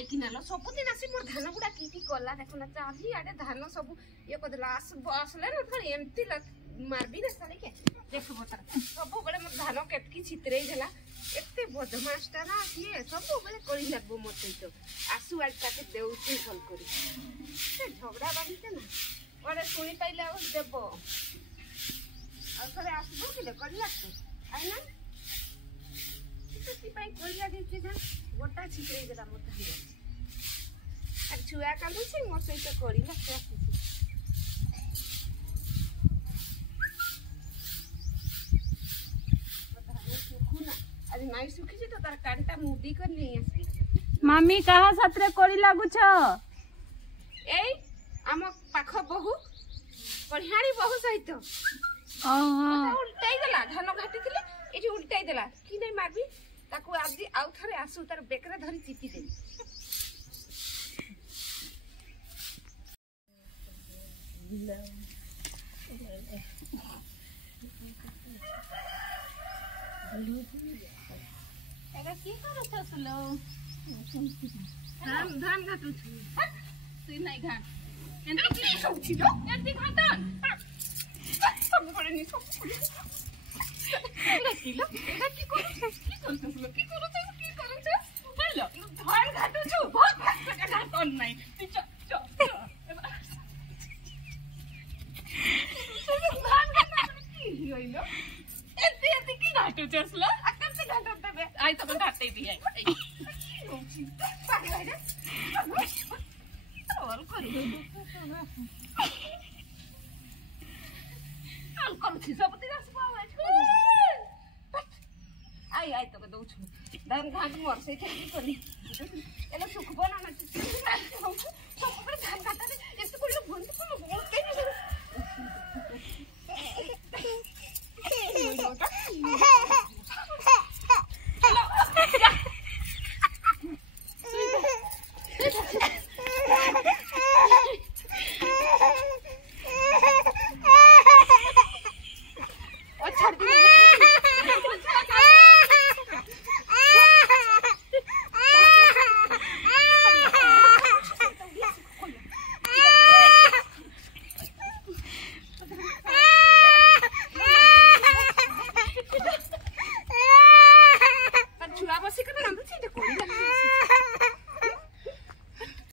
Mikey नालो सबुदिन आसी मोर धान गुडा की कला देखो ना चाली आडे धान सब ये कदला असले ना फिर एमती मारबी ना साले के देखो बता सब बड़े मोर धान केतकी छितरे देला एते बदमाशटा ना ये सब बड़े करी लागबो मते तो आसु आज ताके देउची फल करी से झगड़ा बांधते ना बड़े सुनी पाइले आ देबो और थोड़े आसबो कि करी लागतो आई ना गोटा छितरे देला मोर धान আর ছুয়া কাঁদুছি মোর সহিত করি লাগতে আসিছি আজ নাই শুকিছে তো তার কানটা মুডি করে নিয়ে আসি মামি কাহা সাথে করি লাগুছ এই আম পাখ বহু পড়িয়াড়ি বহু সহিত উল্টাই দেলা ধান ঘাটিছিলে এটি উল্টাই দেলা কি নাই মারবি তাকু আজি আউ থরে আসু তার বেকরে ধরি চিপি দেবি একা কি করছ সুলো ধান ঘাটু তুই নাই ঘাট এন্টি কি সব ছিল এন্টি ঘাটন সব করে নি সব ছিল এটা কি করছিস কি করছিস হ্যালো ধান ঘাটুছু বহুত ভাগ ঘাটন নাই তুই চ ধান ঘাটা কি হইলো এতে কি ঘাটু চসলো আকাশে ঘাটতে দেবে আই তো ঘাটতে দিই আই পাগল হয়ে অল করি আল করছি সব দিন আসবো আই তোকে দৌছু ধান ঘাট মোর সেইটা কি করি এলা শুকবো না না সব করে ধান কাটাতে একটু করে বন্ধ করে বলতে